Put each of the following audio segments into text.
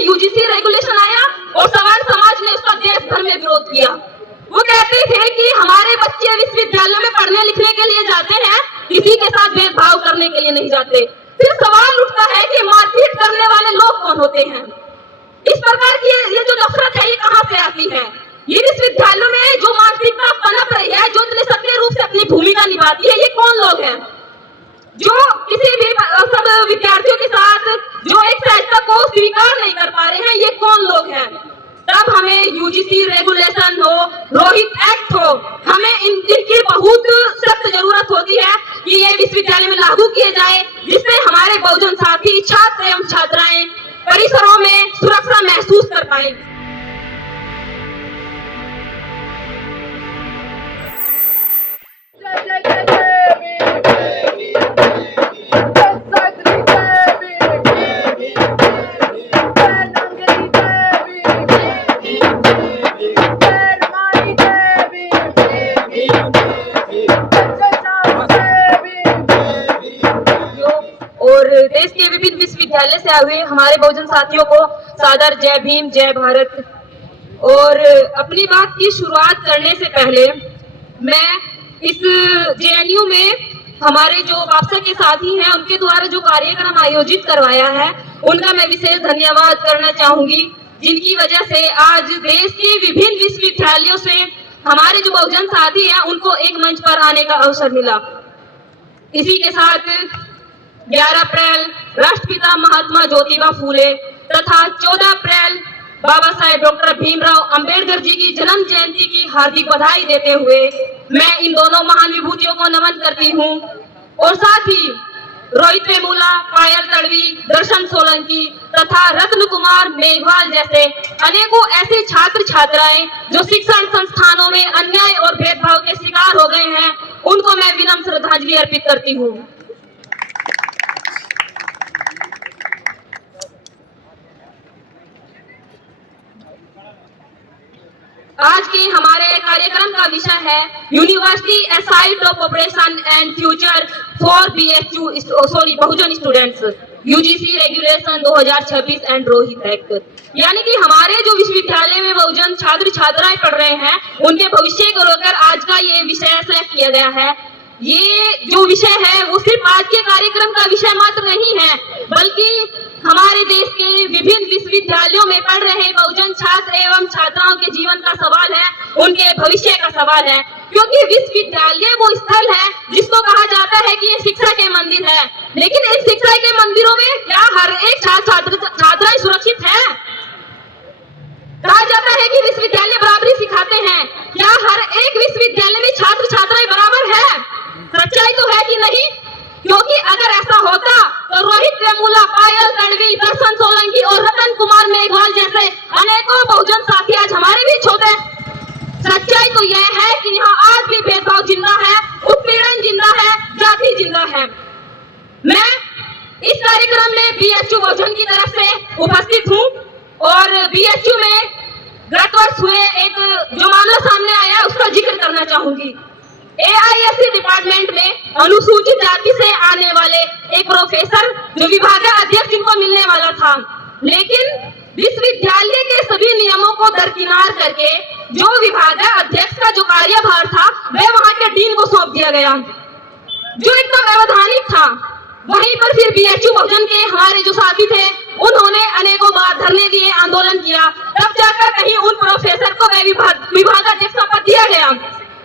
UGC regulation आया और सवर्ण समाज ने उसका देश भर में विरोध किया। वो कहते थे कि हमारे बच्चे विश्वविद्यालयों में पढ़ने लिखने के लिए जाते हैं, किसी के साथ भेदभाव करने के लिए नहीं जाते। फिर सवाल उठता है कि मारपीट करने वाले लोग कौन होते हैं? इस प्रकार की ये जो नफरत है ये कहां से आती है? ये विश्वविद्यालयों में जो मानसिकता पनप रही है, जो इतने सक्रिय रूप से अपनी भूमिका निभाती है, ये कौन लोग हैं जो किसी भी सब विद्यार्थियों के साथ जो एक सहजता को स्वीकार नहीं कर पा रहे हैं? ये कौन लोग हैं? तब हमें यूजीसी रेगुलेशन हो, रोहित एक्ट हो, हमें इनकी बहुत सख्त जरूरत होती है कि ये विश्वविद्यालय में लागू किए जाए, जिससे हमारे बहुजन साथी छात्र एवं छात्राएं परिसरों में सुरक्षा महसूस कर पाए। और देश के विभिन्न विश्वविद्यालय से आए हुए हमारे बहुजन साथियों को सादर जय भीम, जय भारत। और अपनी बात की शुरुआत करने से पहले मैं इस जेएनयू में हमारे जो वापसा के साथी हैं उनके द्वारा जो कार्यक्रम आयोजित करवाया है उनका मैं विशेष धन्यवाद करना चाहूंगी, जिनकी वजह से आज देश के विभिन्न विश्वविद्यालयों से हमारे जो बहुजन साथी हैं उनको एक मंच पर आने का अवसर मिला। इसी के साथ 11 अप्रैल राष्ट्रपिता महात्मा ज्योतिबा फूले तथा 14 अप्रैल बाबा साहेब डॉक्टर भीमराव अंबेडकर जी की जन्म जयंती की हार्दिक बधाई देते हुए मैं इन दोनों महान विभूतियों को नमन करती हूँ। और साथ ही रोहित वेमुला, पायल तड़वी, दर्शन सोलंकी तथा रत्न कुमार मेघवाल जैसे अनेकों ऐसे छात्र छात्राएं जो शिक्षण संस्थानों में अन्याय और भेदभाव के शिकार हो गए हैं, उनको मैं विनम्र श्रद्धांजलि अर्पित करती हूँ। आज के हमारे कार्यक्रम का विषय है university A site of operation and future for Bahujan students, UGC regulation 2026 and Rohit act. यानी कि हमारे जो विश्वविद्यालय में बहुजन छात्र छात्राएं पढ़ रहे हैं उनके भविष्य को लेकर आज का ये विषय सेलेक्ट किया गया है। ये जो विषय है वो सिर्फ आज के कार्यक्रम का विषय मात्र नहीं है, बल्कि हमारे देश के विभिन्न विश्वविद्यालयों में पढ़ रहे बहुजन छात्र एवं छात्राओं के जीवन का सवाल है, उनके भविष्य का सवाल है। क्योंकि विश्वविद्यालय वो स्थल है जिसको कहा जाता है कि ये शिक्षा के मंदिर है, लेकिन इन शिक्षा के मंदिरों में क्या हर एक छात्राएं सुरक्षित है? कहा जाता है कि विश्वविद्यालय बराबरी सिखाते हैं, क्या हर एक विश्वविद्यालय में छात्र छात्राएं बराबर है? सच्चाई तो है कि नहीं? क्योंकि अगर ऐसा होता तो रोहित वेमुला, पायल तड़वी, दर्शन सोलंकी और रतन कुमार मेघवाल जैसे अनेकों बहुजन साथी आज हमारे बीच होते। सच्चाई तो यह है कि यहाँ आज भी भेदभाव जिंदा है, उत्पीड़न जिंदा है, जाति जिंदा है। मैं इस कार्यक्रम में बीएचयू बहुजन की तरफ से उपस्थित हूँ और बीएचयू में गत वर्ष हुए एक जो मामला सामने आया उसका जिक्र करना चाहूंगी। एआईएससी डिपार्टमेंट में अनुसूचित जाति से आने वाले एक प्रोफेसर जो विभागाध्यक्ष इनको मिलने वाला था, लेकिन विश्वविद्यालय के सभी नियमों को दरकिनार करके जो विभागाध्यक्ष का जो कार्यभार था वह वहां के डीन को सौंप दिया गया, जो एकदम अवैधानिक था। वहीं पर फिर बीएचयू बहुजन के हमारे जो साथी थे उन्होंने अनेकों बार धरने दिए, आंदोलन किया, तब जाकर कहीं उन प्रोफेसर को वह विभागाध्यक्ष का पद दिया गया।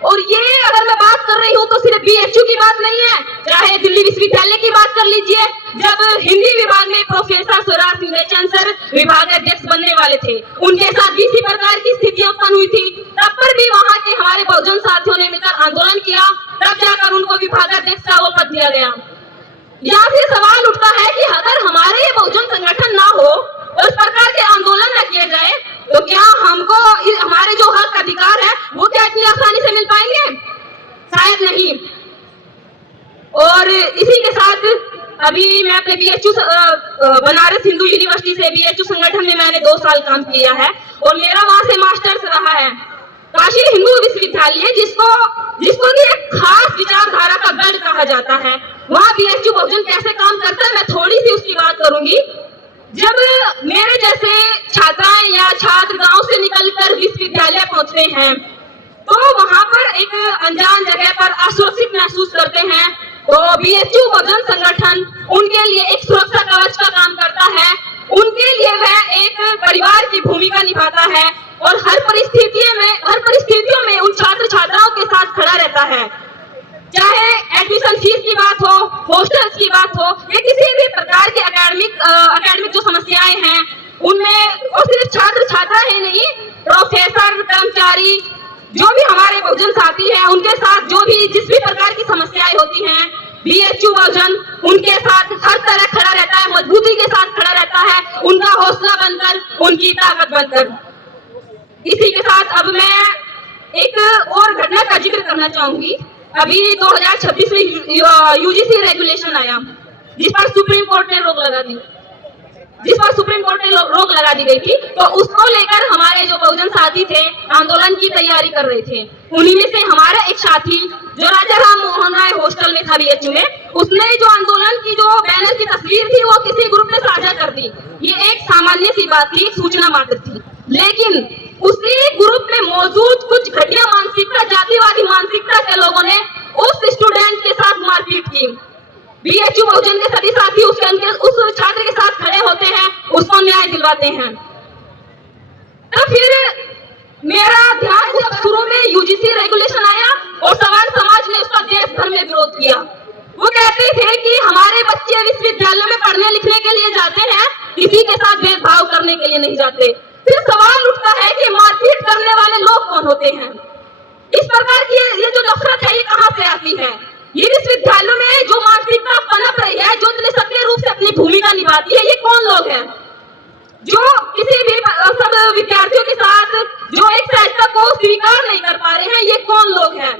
और ये अगर मैं बात कर रही हूँ तो सिर्फ बीएचयू की बात नहीं है, चाहे दिल्ली विश्वविद्यालय की बात कर लीजिए। जब हिंदी विभाग में प्रोफेसर स्वराज सिंह सर विभागाध्यक्ष बनने वाले थे, उनके साथ भी इसी प्रकार की स्थिति उत्पन्न हुई थी। तब पर भी वहाँ के हमारे बहुजन साथियों ने मिलकर आंदोलन किया, तब जाकर उनको विभागाध्यक्ष का वो पद दिया गया। यहाँ से सवाल उठता है कि अगर हमारे ये बहुजन संगठन ना हो और इस प्रकार के आंदोलन न किए जाए तो क्या हमको हमारे जो हक अधिकार है वो क्या इतनी आसानी से मिल पाएंगे? शायद नहीं। और इसी के साथ अभी मैं अपने बीएचयू बनारस हिंदू यूनिवर्सिटी से बीएचयू संगठन में मैंने 2 साल काम किया है और मेरा वहां से मास्टर्स रहा है। काशी हिंदू विश्वविद्यालय जिसको कि एक खास विचारधारा का गढ़ कहा जाता है, वहाँ बीएचयू बहुजन कैसे काम करता है मैं थोड़ी सी उसकी बात करूंगी। जब मेरे जैसे छात्राएं या छात्र गांव से निकलकर विश्वविद्यालय पहुंचते हैं तो वहां पर एक अनजान जगह पर असुरक्षित महसूस करते हैं, तो बीएचयू बहुजन संगठन उनके लिए एक सुरक्षा कवच का काम करता है। उनके लिए वह एक परिवार की भूमिका निभाता है और हर परिस्थितियों में उन छात्र छात्राओं के साथ खड़ा रहता है। चाहे एडमिशन फीस की बात हो, हॉस्टल्स की बात हो या किसी भी प्रकार के एकेडमिक जो समस्याएं हैं उनमें, और सिर्फ छात्र छात्रा ही नहीं, प्रोफेसर, कर्मचारी, जो भी हमारे बहुजन साथी हैं उनके साथ जो भी जिस भी प्रकार की समस्याएं होती हैं, बीएचयू बहुजन उनके साथ हर तरह खड़ा रहता है, मजबूती के साथ खड़ा रहता है, उनका हौसला बनकर, उनकी ताकत बनकर। इसी के साथ अब मैं एक और घटना का जिक्र करना चाहूंगी। अभी 2026 में यूजीसी रेगुलेशन आया जिस पर सुप्रीम कोर्ट ने रोक लगा दी गई थी, तो उसको लेकर हमारे जो बहुजन साथी थे आंदोलन की तैयारी कर रहे थे। उन्हीं में से हमारा एक साथी जो राजा राम मोहन राय हॉस्टल में था बीएचयू में, उसने जो आंदोलन की जो बैनर की तस्वीर थी वो किसी ग्रुप में साझा कर दी। ये एक सामान्य सी बात थी, सूचना मात्र थी, लेकिन उसी ग्रुप में मौजूद कुछ घटिया मानसिकता, जातिवादी मानसिकता के लोगों ने उस स्टूडेंट के साथ मारपीट की। बीएचयू बहुजन के सभी साथी उस छात्र के साथ खड़े होते हैं, उसको न्याय दिलवाते हैं। तो फिर मेरा ध्यान जब शुरू में यूजीसी रेगुलेशन आया और सवाल समाज ने उसका देश भर में विरोध किया। वो कहते थे कि हमारे बच्चे विश्वविद्यालयों में पढ़ने लिखने के लिए जाते हैं, किसी के साथ भेदभाव करने के लिए नहीं जाते। फिर सवाल उठता है कि मारपीट करने वाले लोग कौन होते हैं? इस प्रकार की ये जो नफरत है ये कहां से आती है? ये विश्वविद्यालयों में जो मानसिकता पनप रही है, जो इतने सक्रिय रूप से अपनी भूमिका निभाती है, ये कौन लोग हैं जो किसी भी सब विद्यार्थियों के साथ जो एक सहजता को स्वीकार नहीं कर पा रहे हैं? ये कौन लोग हैं?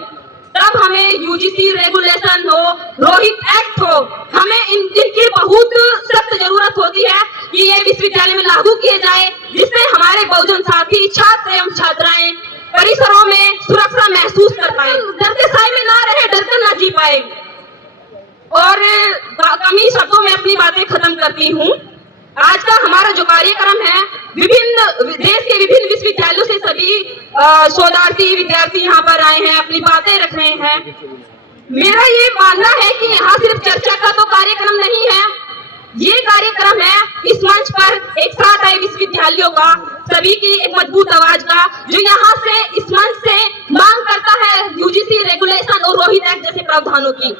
तब हमें यूजीसी रेगुलेशन हो, रोहित एक्ट हो, हमें इनकी बहुत सख्त जरूरत होती है कि ये विश्वविद्यालय में लागू किए जाए, जिससे हमारे बहुजन साथी छात्र एवं छात्राएं परिसरों में सुरक्षा महसूस कर पाए, डर के साए में ना रहे, डर कर ना जी पाए। और कम ही शब्दों में अपनी बातें खत्म करती हूँ। आज का हमारा जो कार्यक्रम है, देश के विभिन्न विश्वविद्यालयों से सभी शोधार्थी विद्यार्थी यहाँ पर आए हैं, अपनी बातें रख रहे हैं। मेरा ये मानना है कि यहाँ सिर्फ चर्चा का तो कार्यक्रम नहीं है, ये कार्यक्रम है इस मंच पर एक साथ आए विश्वविद्यालयों का, सभी की एक मजबूत आवाज का, जो यहाँ से इस मंच से मांग करता है यूजीसी रेगुलेशन और रोहित एक्ट जैसे प्रावधानों की।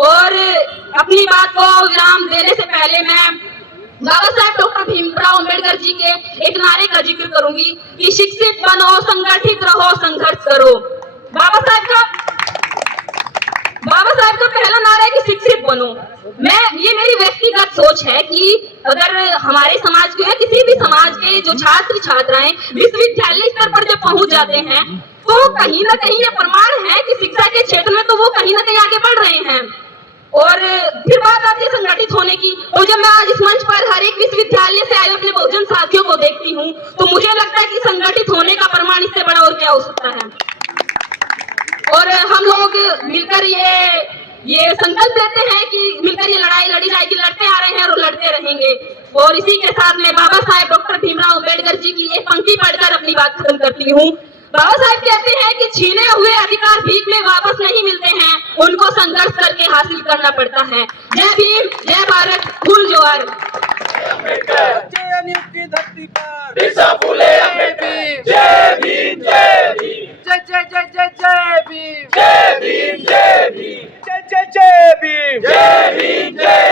और अपनी बात को विराम देने से पहले मैं बाबा साहेब डॉक्टर भीमराव अंबेडकर जी के एक नारे का जिक्र करूंगी कि शिक्षित बनो, संगठित रहो, संघर्ष करो। बाबा साहब का पहला नारा है कि शिक्षित बनो। ये मेरी व्यक्तिगत सोच है कि अगर हमारे समाज के, किसी भी समाज के जो छात्र छात्राएं विश्वविद्यालय स्तर पर जब पहुंच जाते हैं, तो कहीं ना कहीं ये प्रमाण है कि शिक्षा के क्षेत्र में तो वो कहीं ना कहीं आगे बढ़ रहे हैं। और फिर बात आती है संगठित होने की, तो जब मैं आज इस मंच पर हर एक विश्वविद्यालय से आए अपने बहुजन साथियों को देखती हूँ, तो मुझे लगता है कि संगठित होने का प्रमाण इससे बड़ा और क्या हो सकता है। और हम लोग मिलकर ये संकल्प लेते हैं कि मिलकर ये लड़ाई लड़ी जाएगी, लड़ते आ रहे हैं और लड़ते रहेंगे। और इसी के साथ में बाबा साहेब डॉक्टर भीमराव अंबेडकर जी की एक पंक्ति पढ़कर अपनी बात खत्म करती हूँ। बाबा साहेब कहते हैं कि छीने हुए अधिकार भीख में वापस नहीं मिलते हैं, उनको संघर्ष करके हासिल करना पड़ता है। जय भीम, जय भारत, फूल जोहार। जेएनयू की धरती पर बिरसा फुले अम्बेडकर, जय भीम जय भीम, जय जय जय जय जय भीम, जय भीम जय भीम, जय जय जय भीम, जय भीम जय